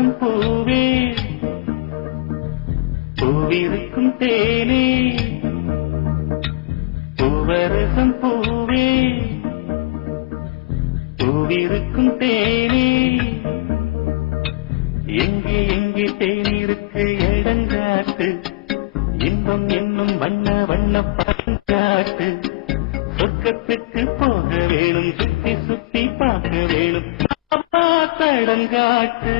பூவரசம் பூவே பூவிருக்கும் தேனே பூவரசம் பூவே பூவிருக்கும் தேனே எங்கே எங்கே தேனிருக்கு இடங்காட்டு இன்பம் என்னும் வண்ண வண்ண பாட்டு சொர்க்கத்துக்கு போக வேணும் சுத்தி சுத்தி பார்க்க வேணும் தடங்காட்டு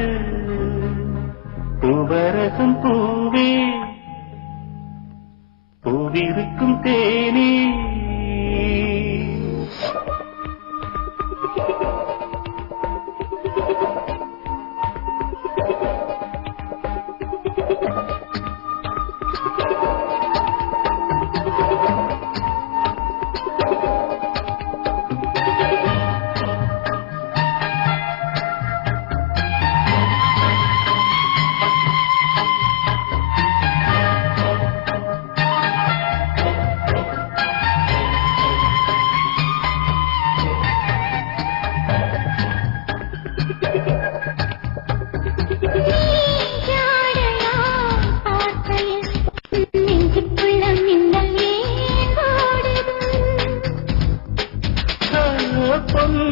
பூவரசம் பூவே பூவிருக்கும் தேனே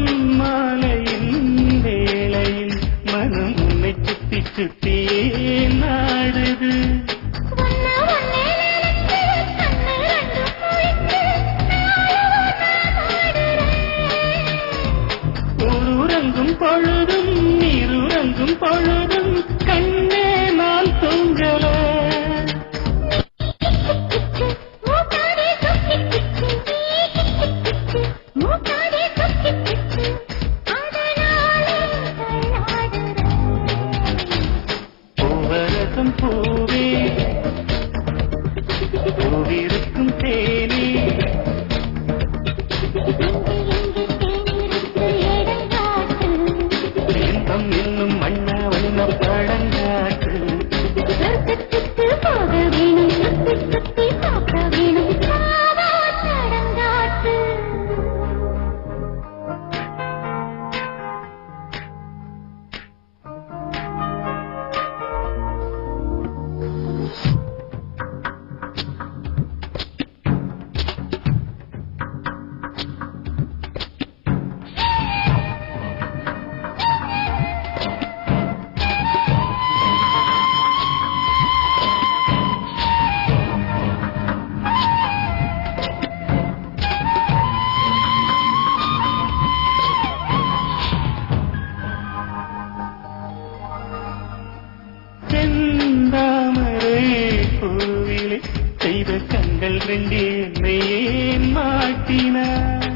பொன்மாலையின் வேளையில் மனம் உன்னை சுத்தி சுத்தியே நாடுது ஊருறங்கும் பொழுதும் நீருறங்கும் பொழுதும் கண்ணே நான் தூங்கல பூவரசம் பூவே பூவிருக்கும் தேனே இன்பம் என்னும் வண்ண வண்ண பழங்காட்டு போக வேணும் சுத்தி சுத்தி பார்க்க வேணும் தடங்காட்டு செந்தாமரை பூவிலே செய்த கண்கள் ரெண்டே என்னையே மாட்டினார்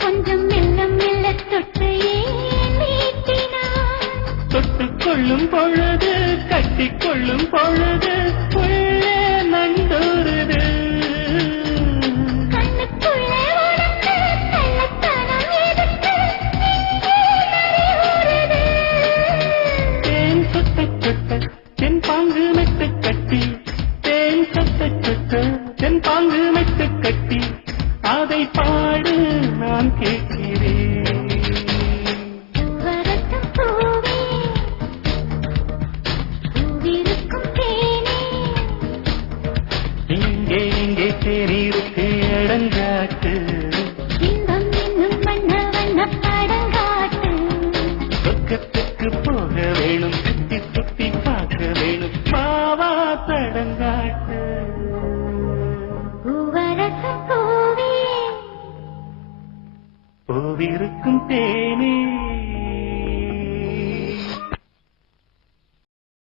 கொஞ்சம் மெல்ல மெல்ல தொட்டு தொட்டுக்கொள்ளும் பொழுது கட்டிக்கொள்ளும் பொழுது உள்ளே நண்டோருது தேன் சொட்ட சொட்ட தென் பாங்கு மெட்டு கட்டி தேன் சொட்ட சொட்ட தென் பாங்கு மெட்டு கட்டி அதை பாடு நான் கேட்கிறேன் பூவரசம் பூவே பூவிருக்கும் தேனே இங்கே இங்கே தேனிருக்கு இடங்காட்டு இன்பம் என்னும் வண்ண வண்ண படங்காட்டு சொர்க்கத்துக்கு போக வேணும் சுத்தி சுத்தி பார்க்க வேணும் மாவா தடங்காட்டு பூவரசம் பூவே பூவிருக்கும் தேனே